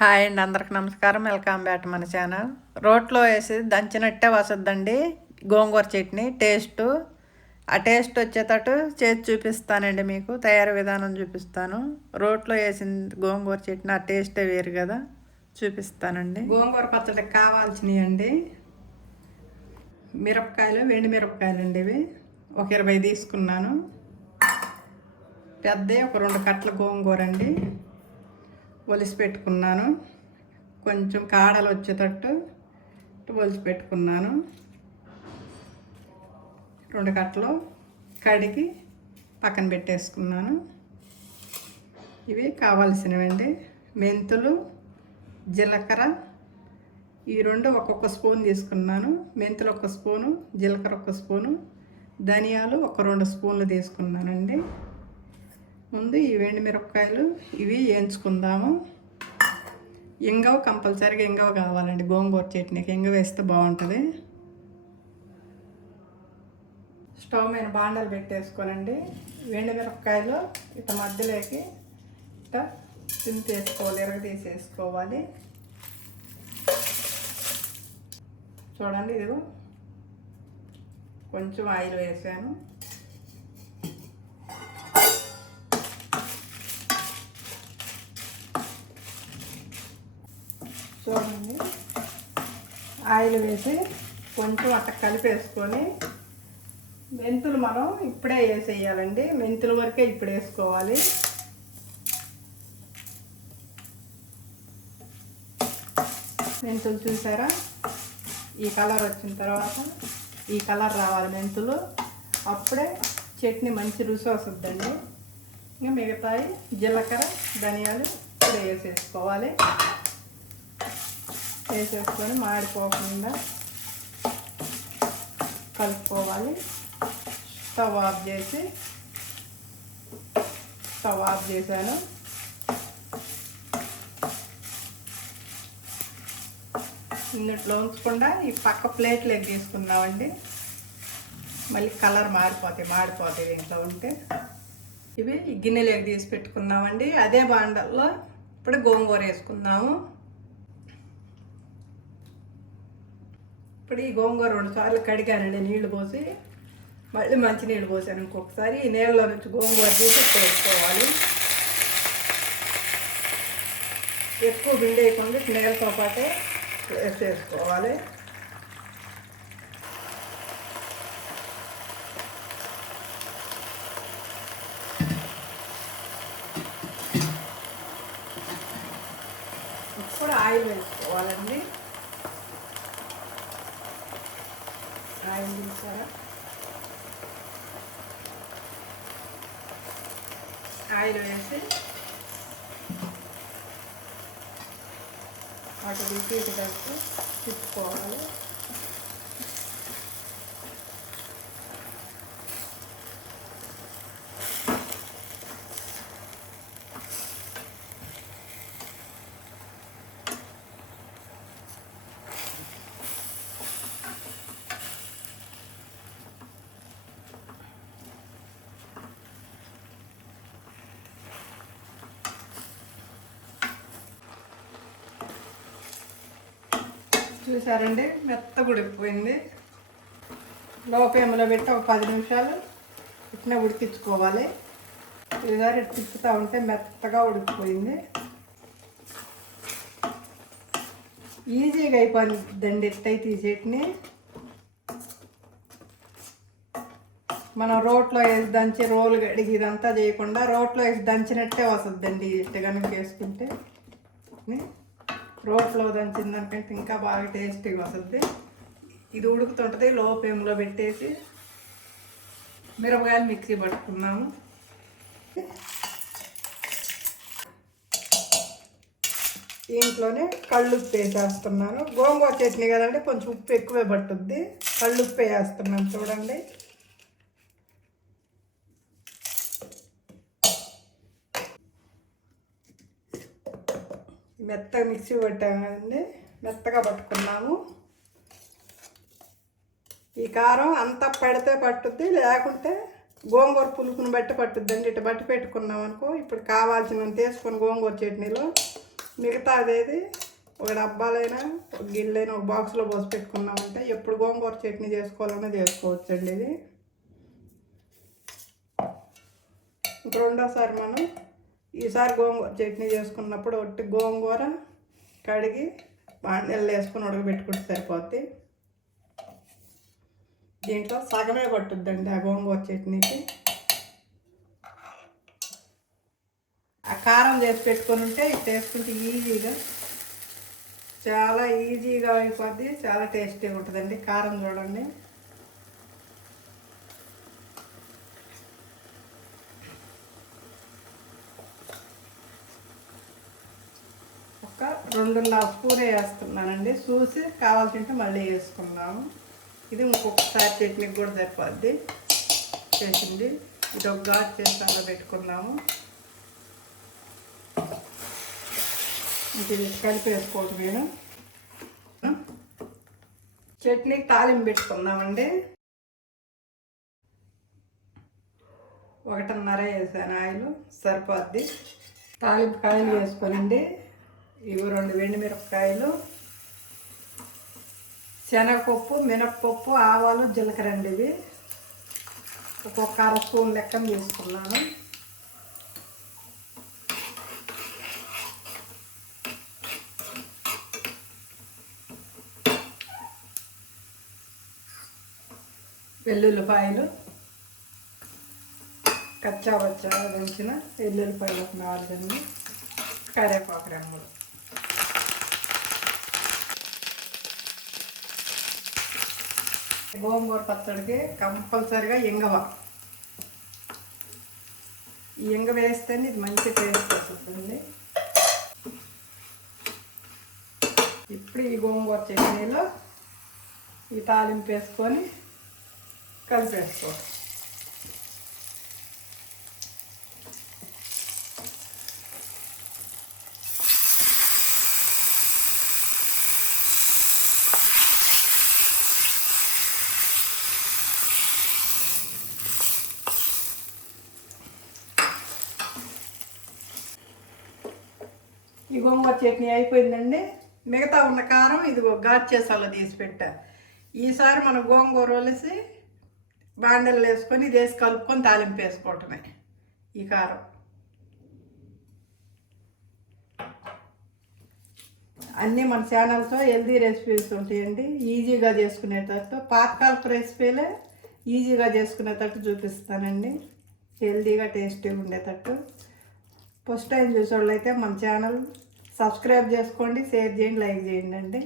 Hi అండి అందరికి నమస్కారం. వెల్కమ్ బ్యాక్ మన ఛానల్. రోట్లో వేసి దంచినట్టే వస్తుందండి గోంగూర చట్నీ టేస్ట్. ఆ టేస్ట్ వచ్చేటట్టు చేసి చూపిస్తానండి మీకు. తయారీ విధానం చూపిస్తాను. రోట్లో వేసిన గోంగూర చట్నీ ఆ టేస్టే వేరు కదా. చూపిస్తానండి. గోంగూర పచ్చడికి కావాల్సినవి అండి మిరపకాయలు వెండి మిరపకాయలు అండి ఇవి. ఒక ఇరవై తీసుకున్నాను. పెద్ద ఒక రెండు కట్టల గోంగూర అండి ఒలిసి పెట్టుకున్నాను కొంచెం కాడలు వచ్చేటట్టు ఒలిసి పెట్టుకున్నాను రెండు కట్టలు కడిగి పక్కన పెట్టేసుకున్నాను. ఇవి కావాల్సినవండి. మెంతులు జీలకర్ర ఈ రెండు ఒక్కొక్క స్పూన్ తీసుకున్నాను. మెంతులు ఒక స్పూను జీలకర్ర ఒక స్పూను ధనియాలు ఒక రెండు స్పూన్లు తీసుకున్నానండి. ముందు ఈ వేడి మిరపకాయలు ఇవి వేయించుకుందాము. ఇంగవ కంపల్సరీగా ఇంగవ కావాలండి గోంగూర చట్నీకి. ఇంగవ వేస్తే బాగుంటుంది. స్టవ్ మీద బాండలు పెట్టేసుకోనండి వేడి మిరపకాయలు ఇట మధ్యలోకి ఇట తింతేసుకోవాలి ఎరగ తీసేసుకోవాలి చూడండి ఇది కొంచెం ఆయిల్ వేసాను. చూడండి. ఆయిల్ వేసి కొంచెం అట్ట కలిపేసుకొని మెంతులు మనం ఇప్పుడే వేసేయాలండి. మెంతుల వరకే ఇప్పుడు వేసుకోవాలి. మెంతులు చూసారా? ఈ కలర్ వచ్చిన తర్వాత ఈ కలర్ రావాలి మెంతులు. అప్పుడే చట్నీ మంచి రుచి వస్తుందండి. ఇంకా మిగతాయి జీలకర్ర ధనియాలు ఇప్పుడు వేసేసుకోవాలి. వేసేసుకొని మాడిపోకుండా కలుపుకోవాలి. స్టవ్ ఆఫ్ చేసి స్టవ్ ఆఫ్ చేశాను. ఇన్నిట్లో ఉంచకుండా ఈ పక్క ప్లేట్లోకి తీసుకున్నామండి. మళ్ళీ కలర్ మారిపోతాయి మాడిపోతాయి దీంట్లో ఉంటే. ఇవి ఈ గిన్నెలోకి తీసి పెట్టుకున్నామండి. అదే బాండల్లో ఇప్పుడు గోంగూర వేసుకుందాము. ఇప్పుడు ఈ గోంగూర రెండు సార్లు కడిగానండి నీళ్ళు పోసి. మళ్ళీ మంచి నీళ్ళు పోసాను ఇంకొకసారి. ఈ నీళ్ళలో నుంచి గోంగూర తీసి పెట్టుకోవాలి ఎక్కువ పిండి వేయకుండా నీళ్ళతో పాటే వేసేసుకోవాలి. ఇప్పుడు ఆయిల్ వేసుకోవాలండి. ఆయిల్ చూసారా ఆయిల్ వేసి అటు రిపీట్ కలిపి తిప్పుకోవాలి. చూసారండి? మెత్త ఉడికిపోయింది లోపేమలో పెట్టి ఒక పది నిమిషాలు ఇట్లా ఉడికించుకోవాలి. ఈసారి ఇటు తిప్పుతూ ఉంటే మెత్తగా ఉడికిపోయింది. ఈజీగా అయిపోయిందండి ఎట్టయితే ఈ మనం రోట్లో వేసి దంచి రోలు గడిగి ఇదంతా చేయకుండా రోట్లో వేసి దంచినట్టే వస్తుందండి ఇట్ట కనుక వేసుకుంటే. రోట్లో దంచిన దానికంటే ఇంకా బాగా టేస్టీగా వస్తుంది. ఇది ఉడుకుతుంటుంది లో ఫ్లేమ్లో పెట్టేసి మిరపకాయలు మిక్సీ పట్టుకున్నాము. దీంట్లోనే కళ్ళు ఉప్పు వేసేస్తున్నాను. గోంగూర చట్నీ కదండి కొంచెం ఉప్పు ఎక్కువే పట్టుద్ది. కళ్ళు ఉప్పు వేస్తున్నాను చూడండి. మెత్తగా మిక్సీ పెట్టామండి. మెత్తగా పట్టుకున్నాము. ఈ కారం అంతా పెడితే పట్టుద్ది లేకుంటే గోంగూర పులుపుని బట్టి పట్టుద్దండి ఇటు బట్టి పెట్టుకున్నాం అనుకో ఇప్పుడు కావాల్సినంత వేసుకొని గోంగూర చట్నీలో మిగతా అదేది ఒక డబ్బాలైనా ఒక గిన్నెలైనా ఒక బాక్స్లో పోసి పెట్టుకున్నామంటే ఎప్పుడు గోంగూర చట్నీ చేసుకోవాలన్నా చేసుకోవచ్చండి ఇది. ఇంక రెండోసారి మనం ఈసారి గోంగూర చట్నీ చేసుకున్నప్పుడు ఒట్టి గోంగూర కడిగి బాండెల్లో వేసుకొని ఉడకబెట్టుకుంటే సరిపోద్ది. దీంట్లో సగమే పట్టుద్దండి ఆ గోంగూర చట్నీకి. ఆ కారం చేసి పెట్టుకొని ఉంటే ఇది చేసుకుంటే ఈజీగా చాలా ఈజీగా అయిపోద్ది చాలా టేస్టీగా ఉంటుందండి కారం చూడండి ఒక రెండున్నర స్పూన్ వేస్తున్నానండి. చూసి కావాల్సింటే మళ్ళీ వేసుకున్నాము ఇది ఇంకొకసారి చట్నీకి కూడా సరిపోద్ది. చేసింది. ఇది ఒక ఘాట్ చేసి పెట్టుకున్నాము ఇది కలిపి వేసుకోవటం నేను. చట్నీకి తాలింపు పెట్టుకుందామండి. ఒకటిన్నర వేసాను ఆయిల్. సరిపోద్ది. తాలింపు కాయలు వేసుకోనండి. ఇవి రెండు వెండిమిరపకాయలు శనగపప్పు మినప్పప్పు ఆవాలు జీలకర్ర అండి ఇవి. ఒక్కొక్క అర స్పూన్ లెక్కన తీసుకున్నాను. వెల్లుల్లిపాయలు కచ్చా పచ్చా దంచిన వెల్లుల్లిపాయలు ఒక నాలుగు కరివేపాకు రెమ్మలు గోంగూర పచ్చడికి కంపల్సరిగా ఎంగవ ఈ ఎంగ వేస్తేనే ఇది మంచి టేస్ట్ వస్తుంది. ఇప్పుడు ఈ గోంగూర చట్నీలో ఈ తాలింపు వేసుకొని కలిపేసుకోవాలి ఈ గోంగూర చట్నీ అయిపోయిందండి. మిగతా ఉన్న కారం ఇదిగో గాచేసాలో తీసి పెట్టా. ఈసారి మన గోంగూర వలిసి బాండలు వేసుకొని ఇది వేసి కలుపుకొని తాలింపు వేసుకోవటమే ఈ కారం. అన్నీ మన ఛానల్తో హెల్దీ రెసిపీస్ ఉంటాయండి. ఈజీగా చేసుకునేటట్టు పాతకాలపు రెసిపీలే ఈజీగా చేసుకునేటట్టు చూపిస్తానండి. హెల్దీగా టేస్టీగా ఉండేటట్టు ఫస్ట్ టైం చూసేవాళ్ళు అయితే మన ఛానల్ సబ్స్క్రైబ్ చేసుకోండి షేర్ చేయండి లైక్ చేయండి అండి.